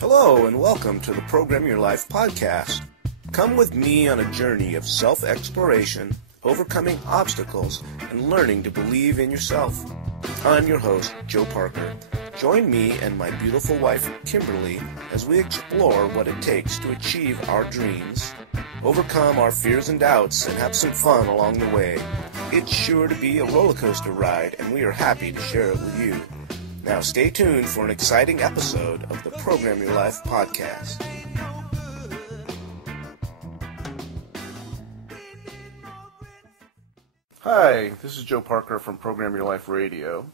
Hello and welcome to the Program Your Life podcast. Come with me on a journey of self-exploration, overcoming obstacles, and learning to believe in yourself. I'm your host, Joe Parker. Join me and my beautiful wife, Kimberly, as we explore what it takes to achieve our dreams, overcome our fears and doubts, and have some fun along the way. It's sure to be a roller coaster ride, and we are happy to share it with you. Now stay tuned for an exciting episode of the Program Your Life podcast. Hi, this is Joe Parker from Program Your Life Radio,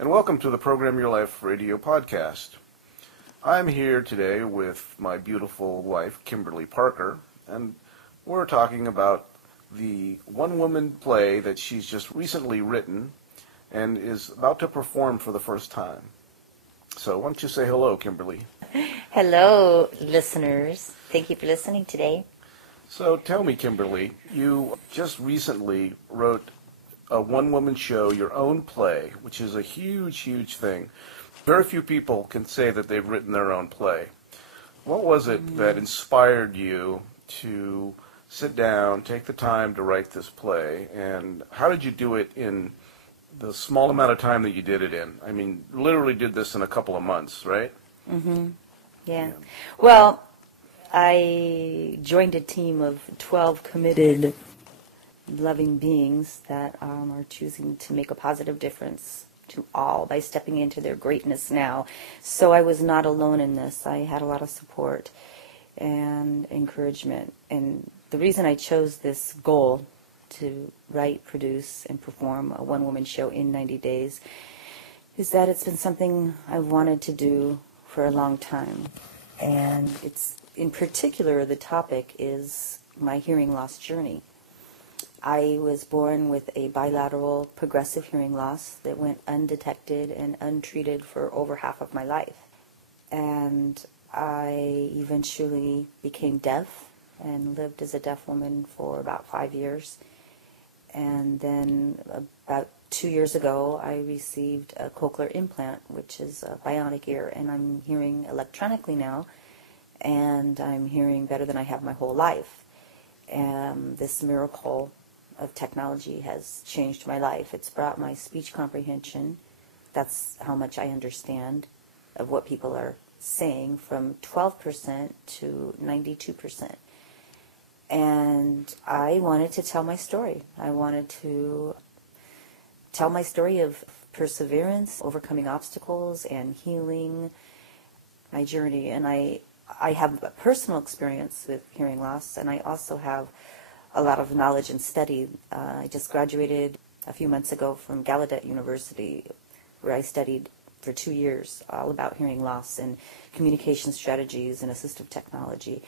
and welcome to the Program Your Life Radio podcast. I'm here today with my beautiful wife, Kimberly Parker, and we're talking about the one-woman play that she's just recently written and is about to perform for the first time. So why don't you say hello, Kimberly? Hello, listeners. Thank you for listening today. So tell me, Kimberly, you just recently wrote a one-woman show, your own play, which is a huge, huge thing. Very few people can say that they've written their own play. What was it that inspired you to sit down, take the time to write this play, and how did you do it in the small amount of time that you did it in? I mean, literally did this in a couple of months, right? Mm-hmm. Yeah. Well, I joined a team of 12 committed, loving beings that are choosing to make a positive difference to all by stepping into their greatness now. So I was not alone in this. I had a lot of support and encouragement. And the reason I chose this goal to write, produce, and perform a one-woman show in 90 days is that it's been something I've wanted to do for a long time. And it's, in particular, the topic is my hearing loss journey. I was born with a bilateral progressive hearing loss that went undetected and untreated for over half of my life. And I eventually became deaf and lived as a deaf woman for about 5 years. And then about 2 years ago, I received a cochlear implant, which is a bionic ear, and I'm hearing electronically now, and I'm hearing better than I have my whole life. And this miracle of technology has changed my life. It's brought my speech comprehension, that's how much I understand of what people are saying, from 12% to 92%. And I wanted to tell my story. I wanted to tell my story of perseverance, overcoming obstacles, and healing my journey. And I have a personal experience with hearing loss, and I also have a lot of knowledge and study. I just graduated a few months ago from Gallaudet University, where I studied for 2 years all about hearing loss and communication strategies and assistive technology.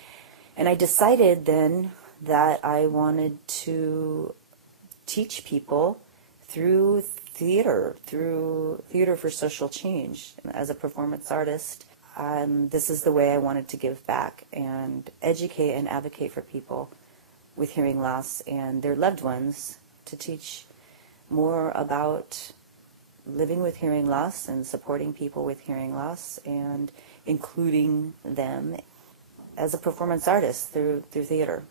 And I decided then that I wanted to teach people through theater for social change. As a performance artist, this is the way I wanted to give back and educate and advocate for people with hearing loss and their loved ones, to teach more about living with hearing loss and supporting people with hearing loss and including them as a performance artist through theater.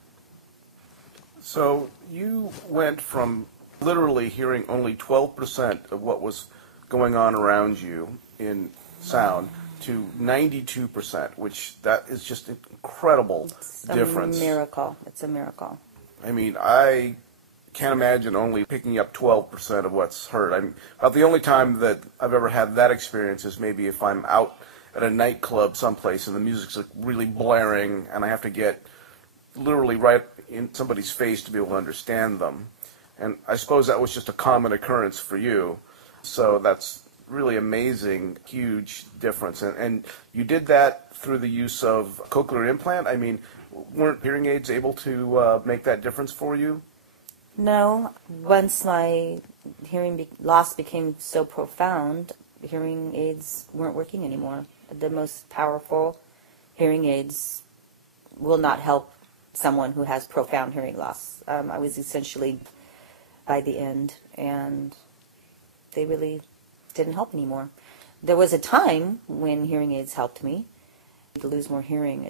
So you went from literally hearing only 12% of what was going on around you in sound to 92%, which that is just an incredible difference. It's a miracle. It's a miracle. I mean, I can't imagine only picking up 12% of what's heard. I mean, about the only time that I've ever had that experience is maybe if I'm out at a nightclub someplace and the music's like really blaring and I have to get literally right in somebody's face to be able to understand them. And I suppose that was just a common occurrence for you. So that's really amazing, huge difference. And you did that through the use of cochlear implant? I mean, weren't hearing aids able to make that difference for you? No. Once my hearing loss became so profound, hearing aids weren't working anymore. The most powerful hearing aids will not help someone who has profound hearing loss. I was essentially by the end, and they really didn't help anymore. There was a time when hearing aids helped me. to lose more hearing,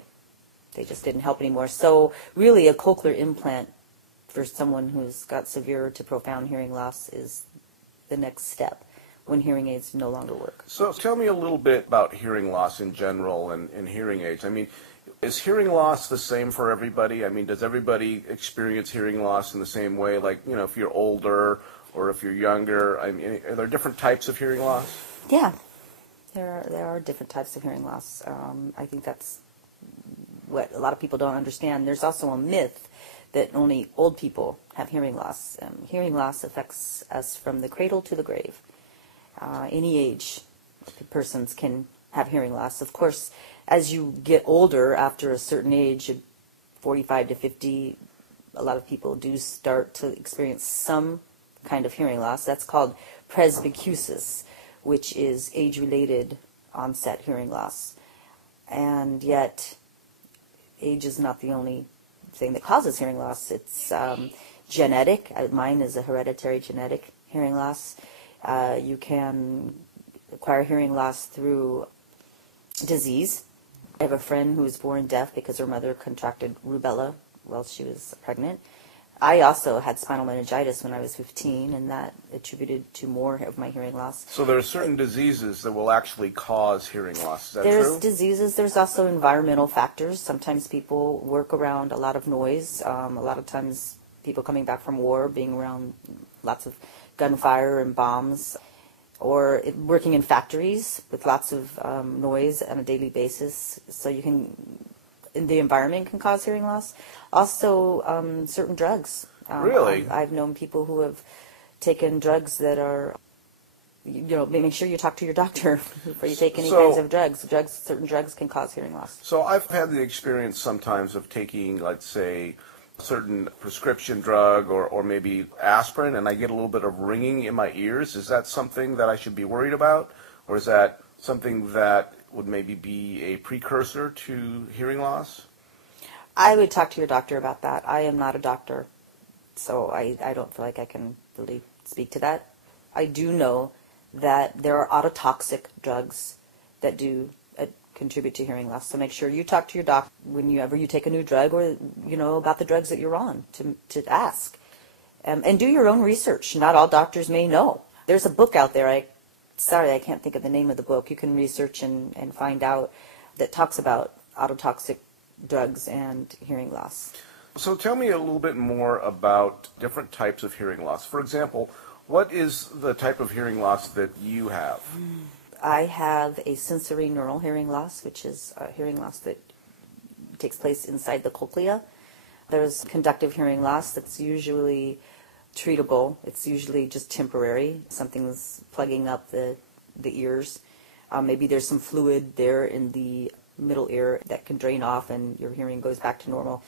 they just didn't help anymore. So really a cochlear implant for someone who's got severe to profound hearing loss is the next step when hearing aids no longer work. So tell me a little bit about hearing loss in general and hearing aids. I mean, is hearing loss the same for everybody? I mean, does everybody experience hearing loss in the same way? Like, you know, if you're older or if you're younger, I mean, are there different types of hearing loss? Yeah, there are different types of hearing loss. I think that's what a lot of people don't understand. There's also a myth that only old people have hearing loss. Hearing loss affects us from the cradle to the grave. Any age persons can have hearing loss. Of course, as you get older, after a certain age, 45 to 50, a lot of people do start to experience some kind of hearing loss. That's called presbycusis, which is age-related onset hearing loss. And yet, age is not the only thing that causes hearing loss. It's genetic. Mine is a hereditary genetic hearing loss. You can acquire hearing loss through disease. I have a friend who was born deaf because her mother contracted rubella while she was pregnant. I also had spinal meningitis when I was 15, and that attributed to more of my hearing loss. So there are certain diseases that will actually cause hearing loss. Is that true? There's diseases. There's also environmental factors. Sometimes people work around a lot of noise. A lot of times people coming back from war, being around lots of gunfire and bombs, or working in factories with lots of noise on a daily basis. So the environment can cause hearing loss. Also, certain drugs. Really? I've known people who have taken drugs that are, make sure you talk to your doctor before you take any kinds of drugs. Certain drugs can cause hearing loss. So I've had the experience sometimes of taking, let's say, a certain prescription drug or maybe aspirin, and I get a little bit of ringing in my ears. Is that something that I should be worried about? Or is that something that would maybe be a precursor to hearing loss? I would talk to your doctor about that. I am not a doctor, so I don't feel like I can really speak to that. I do know that there are ototoxic drugs that do contribute to hearing loss. So make sure you talk to your doctor whenever you take a new drug, or about the drugs that you're on, to ask, and do your own research. Not all doctors may know. There's a book out there. I can't think of the name of the book. You can research and find out, that talks about ototoxic drugs and hearing loss. So tell me a little bit more about different types of hearing loss. For example, what is the type of hearing loss that you have? I have a sensory neural hearing loss, which is a hearing loss that takes place inside the cochlea. There's conductive hearing loss that's usually treatable. It's usually just temporary. Something's plugging up the ears. Maybe there's some fluid there in the middle ear that can drain off and your hearing goes back to normal.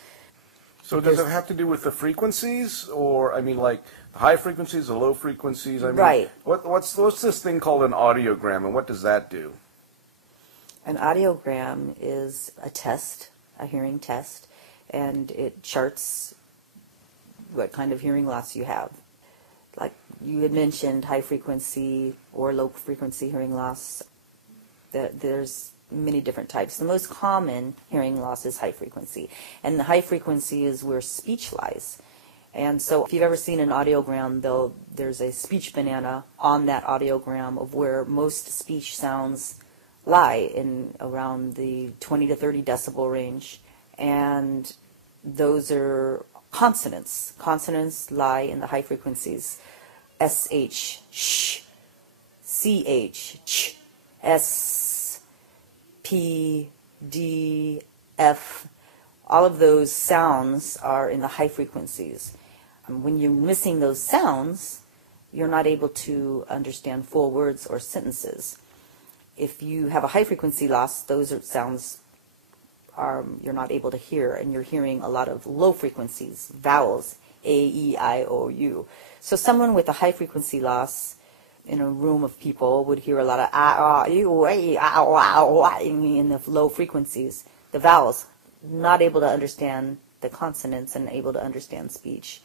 So does it have to do with the frequencies, or, I mean, like the high frequencies, the low frequencies? I mean, right. What's this thing called an audiogram, and what does that do? An audiogram is a test, a hearing test, and it charts what kind of hearing loss you have. Like you had mentioned, high frequency or low frequency hearing loss. There's many different types. The most common hearing loss is high frequency, and the high frequency is where speech lies. And so if you've ever seen an audiogram, there's a speech banana on that audiogram of where most speech sounds lie, in around the 20 to 30 decibel range, and those are consonants. Consonants lie in the high frequencies. SH, sh, CH, ch, S, P, D, F. All of those sounds are in the high frequencies. When you're missing those sounds, you're not able to understand full words or sentences. If you have a high frequency loss, those sounds you're not able to hear, and you're hearing a lot of low frequencies, vowels, A, E, I, O, U. So someone with a high frequency loss in a room of people would hear a lot of ah, you, in the low frequencies, the vowels, not able to understand the consonants and able to understand speech.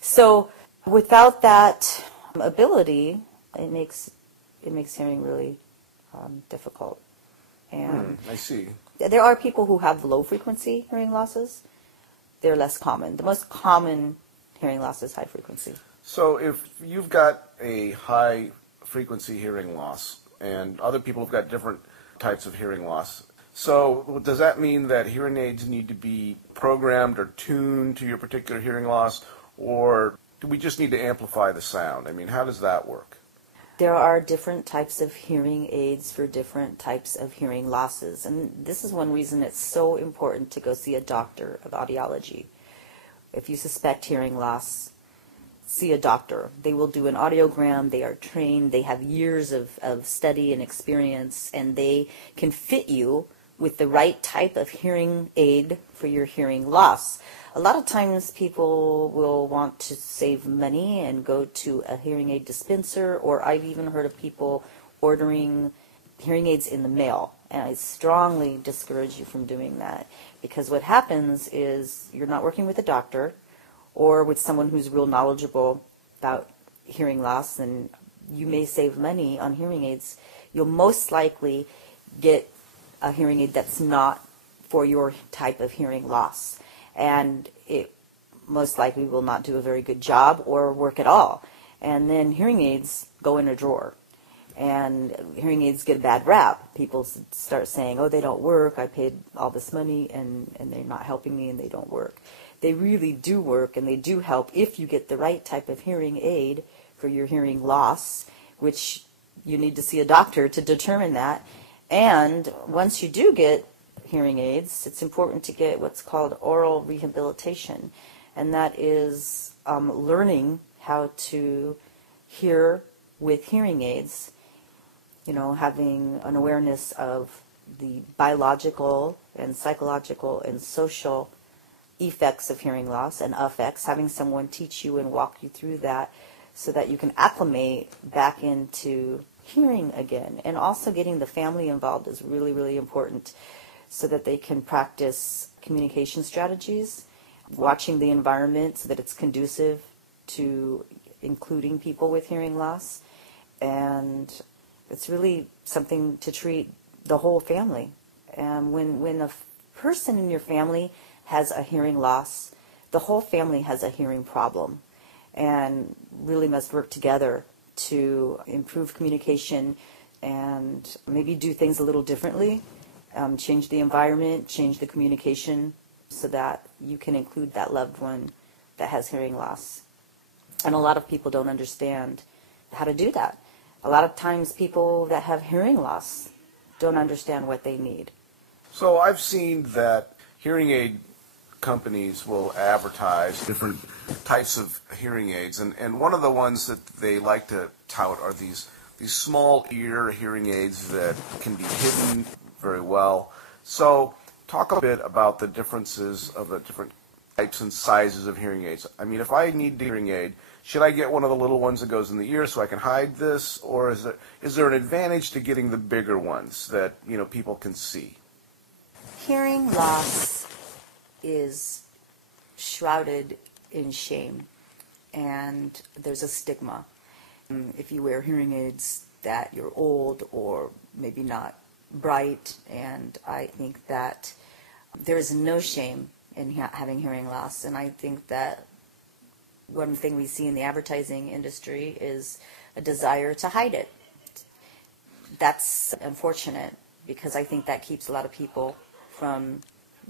So without that ability, it makes hearing really difficult. And I see. there are people who have low frequency hearing losses. They're less common. The most common hearing loss is high frequency. So if you've got a high frequency hearing loss and other people have got different types of hearing loss, so does that mean that hearing aids need to be programmed or tuned to your particular hearing loss, or do we just need to amplify the sound? I mean, how does that work? There are different types of hearing aids for different types of hearing losses. And this is one reason it's so important to go see a doctor of audiology. If you suspect hearing loss, see a doctor. They will do an audiogram. They are trained. They have years of study and experience, and they can fit you with the right type of hearing aid for your hearing loss. A lot of times people will want to save money and go to a hearing aid dispenser, or I've even heard of people ordering hearing aids in the mail. And I strongly discourage you from doing that, because what happens is you're not working with a doctor or with someone who's real knowledgeable about hearing loss, and you may save money on hearing aids. You'll most likely get a hearing aid that's not for your type of hearing loss, and it most likely will not do a very good job or work at all. And then hearing aids go in a drawer, and hearing aids get a bad rap. People start saying, oh, they don't work, I paid all this money and they're not helping me and they don't work. They really do work, and they do help if you get the right type of hearing aid for your hearing loss, which you need to see a doctor to determine that. And once you do get hearing aids, it's important to get what's called oral rehabilitation, and that is learning how to hear with hearing aids, having an awareness of the biological and psychological and social effects of hearing loss and effects, having someone teach you and walk you through that so that you can acclimate back into hearing again. And also getting the family involved is really, really important so that they can practice communication strategies, watching the environment so that it's conducive to including people with hearing loss. And it's really something to treat the whole family. And when a person in your family has a hearing loss, the whole family has a hearing problem, and really must work together to improve communication and maybe do things a little differently, change the environment, change the communication so that you can include that loved one that has hearing loss. And a lot of people don't understand how to do that. A lot of times people that have hearing loss don't understand what they need. So I've seen that hearing aid companies will advertise different types of hearing aids, and one of the ones that they like to tout are these small ear hearing aids that can be hidden very well. So talk a bit about the differences of the different types and sizes of hearing aids. I mean, if I need a hearing aid, should I get one of the little ones that goes in the ear so I can hide this, or is there an advantage to getting the bigger ones that people can see? Hearing loss is shrouded in shame, and there's a stigma. If you wear hearing aids, that you're old or maybe not bright, and I think that there is no shame in having hearing loss, and I think that one thing we see in the advertising industry is a desire to hide it. That's unfortunate, because I think that keeps a lot of people from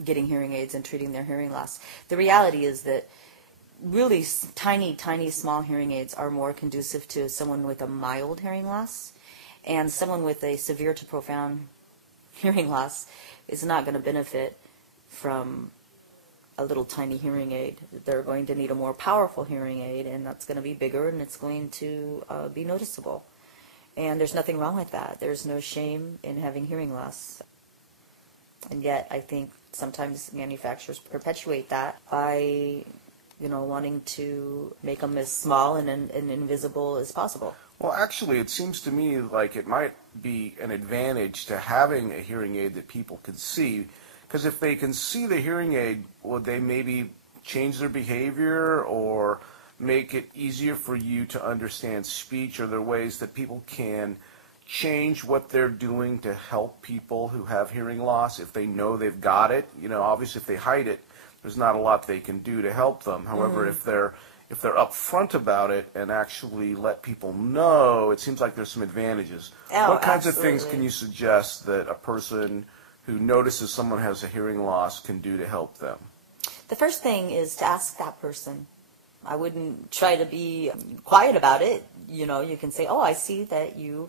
getting hearing aids and treating their hearing loss. The reality is that really tiny, small hearing aids are more conducive to someone with a mild hearing loss, and someone with a severe to profound hearing loss is not going to benefit from a little tiny hearing aid. They're going to need a more powerful hearing aid, and that's going to be bigger, and it's going to be noticeable. And there's nothing wrong with that. There's no shame in having hearing loss. And yet, I think sometimes manufacturers perpetuate that by, wanting to make them as small and invisible as possible. Well, actually, it seems to me like it might be an advantage to having a hearing aid that people can see, because if they can see the hearing aid, would they maybe change their behavior or make it easier for you to understand speech? Are there ways that people can change what they're doing to help people who have hearing loss if they know they've got it? Obviously if they hide it, there's not a lot they can do to help them. However, if they're upfront about it and actually let people know, it seems like there's some advantages. Oh, what kinds absolutely. of things can you suggest that a person who notices someone has a hearing loss can do to help them? The first thing is to ask that person. I wouldn't try to be quiet about it. You can say, oh, I see that you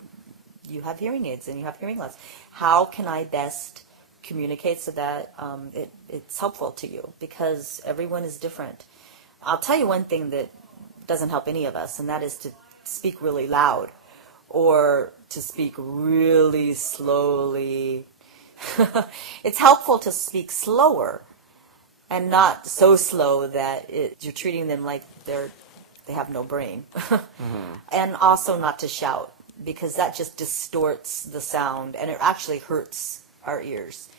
have hearing aids and you have hearing loss. How can I best communicate so that it's helpful to you? Because everyone is different. I'll tell you one thing that doesn't help any of us, and that is to speak really loud or to speak really slowly. It's helpful to speak slower and not so slow that you're treating them like they have no brain. And also not to shout, because that just distorts the sound and it actually hurts our ears.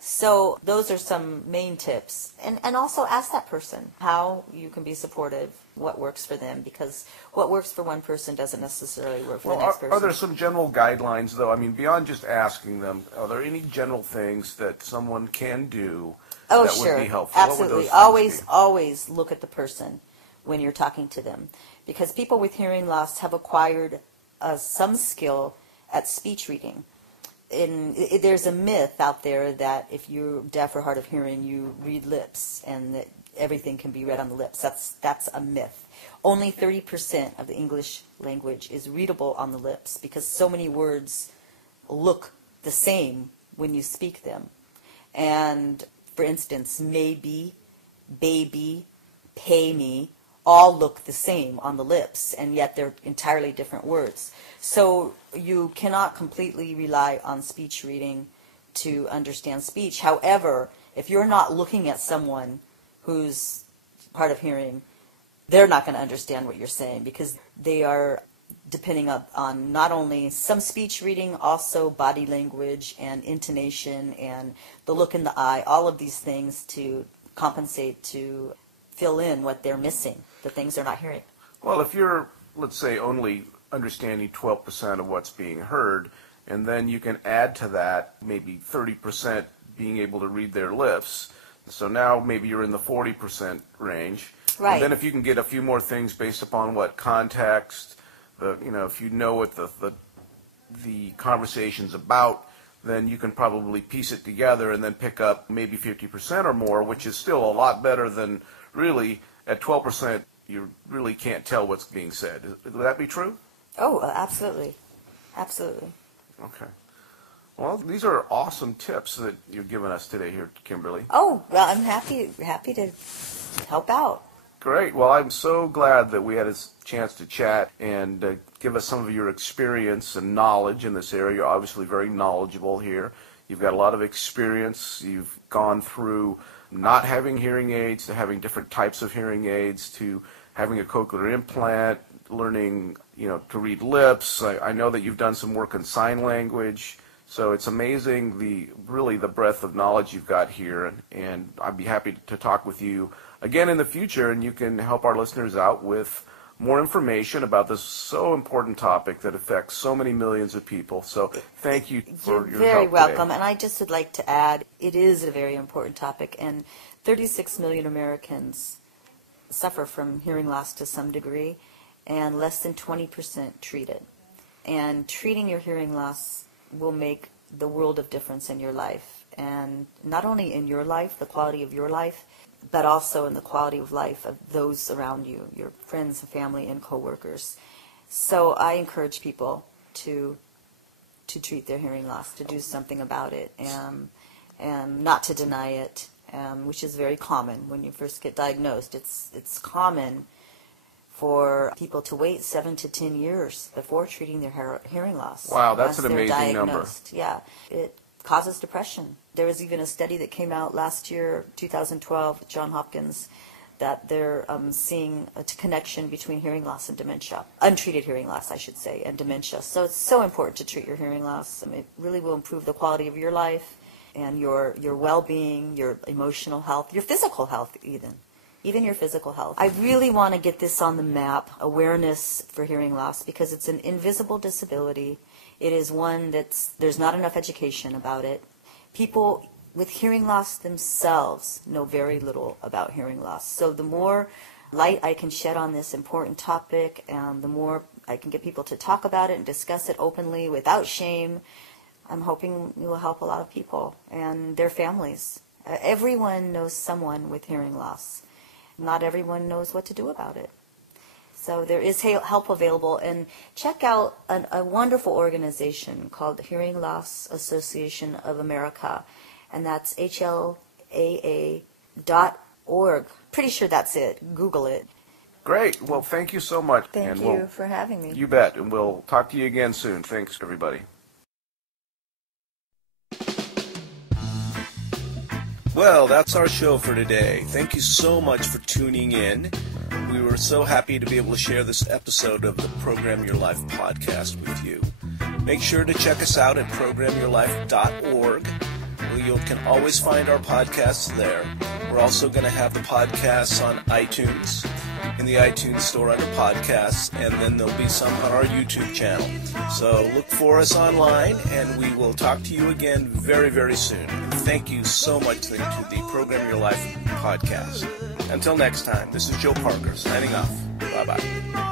So those are some main tips. And also ask that person how you can be supportive, what works for them, because what works for one person doesn't necessarily work for the next person. Are there some general guidelines, though? I mean, beyond just asking them, are there any general things that someone can do that sure. would be helpful? Absolutely. Always look at the person when you're talking to them, because people with hearing loss have acquired some skill at speech reading. There's a myth out there that if you're deaf or hard of hearing, you read lips and that everything can be read on the lips. That's a myth. Only 30% of the English language is readable on the lips, because so many words look the same when you speak them. And for instance, maybe, baby, pay me, all look the same on the lips, and yet they're entirely different words. So you cannot completely rely on speech reading to understand speech. However, if you're not looking at someone who's hard of hearing, they're not going to understand what you're saying, because they are depending on not only some speech reading, also body language and intonation and the look in the eye, all of these things to compensate, to fill in what they're missing, the things they're not hearing. Well, if you're, let's say, only understanding 12% of what's being heard, and then you can add to that maybe 30% being able to read their lips, so now maybe you're in the 40% range. Right. And then if you can get a few more things based upon what context, if you know what the conversation's about, then you can probably piece it together and then pick up maybe 50% or more, which is still a lot better than really at 12%. You really can't tell what's being said. Would that be true? Oh, absolutely. Absolutely. Okay. Well, these are awesome tips that you've given us today here, Kimberly. Oh, well, I'm happy to help out. Great. Well, I'm so glad that we had a chance to chat and give us some of your experience and knowledge in this area. You're obviously very knowledgeable here. You've got a lot of experience. You've gone through not having hearing aids to having different types of hearing aids to having a cochlear implant, learning, to read lips. I know that you've done some work in sign language. So it's amazing the breadth of knowledge you've got here, and I'd be happy to talk with you again in the future, and you can help our listeners out with more information about this so important topic that affects so many millions of people. So thank you for your help You're very welcome, today. and I just would like to add, it is a very important topic, and 36 million Americans suffer from hearing loss to some degree, and less than 20% treat it. And treating your hearing loss will make the world of difference in your life, and not only in your life, the quality of your life, but also in the quality of life of those around you, your friends, family, and coworkers. So I encourage people to treat their hearing loss, to do something about it, and not to deny it, which is very common when you first get diagnosed. It's common for people to wait 7 to 10 years before treating their hearing loss. Wow, that's once an they're amazing number. diagnosed. Yeah, it causes depression. There was even a study that came out last year, 2012, at Johns Hopkins, that they're seeing a connection between hearing loss and dementia, untreated hearing loss, I should say, and dementia. So it's so important to treat your hearing loss. It really will improve the quality of your life and your well-being, your emotional health, your physical health even your physical health. I really want to get this on the map, awareness for hearing loss, because it's an invisible disability. It is one there's not enough education about it. People with hearing loss themselves know very little about hearing loss. So the more light I can shed on this important topic, and the more I can get people to talk about it and discuss it openly without shame, I'm hoping it will help a lot of people and their families. Everyone knows someone with hearing loss. Not everyone knows what to do about it. So there is help available, and check out a wonderful organization called the Hearing Loss Association of America, and that's HLAA.org. Pretty sure that's it. Google it. Great. Well, thank you so much. Thank you for having me. You bet. And we'll talk to you again soon. Thanks, everybody. Well, that's our show for today. Thank you so much for tuning in. We were so happy to be able to share this episode of the Program Your Life podcast with you. Make sure to check us out at programyourlife.org. You can always find our podcasts there. We're also going to have the podcasts on iTunes, in the iTunes store under podcasts, and then there'll be some on our YouTube channel. So look for us online, and we will talk to you again very, very soon. Thank you so much to the Program Your Life podcast. Until next time, this is Joe Parker signing off. Bye-bye.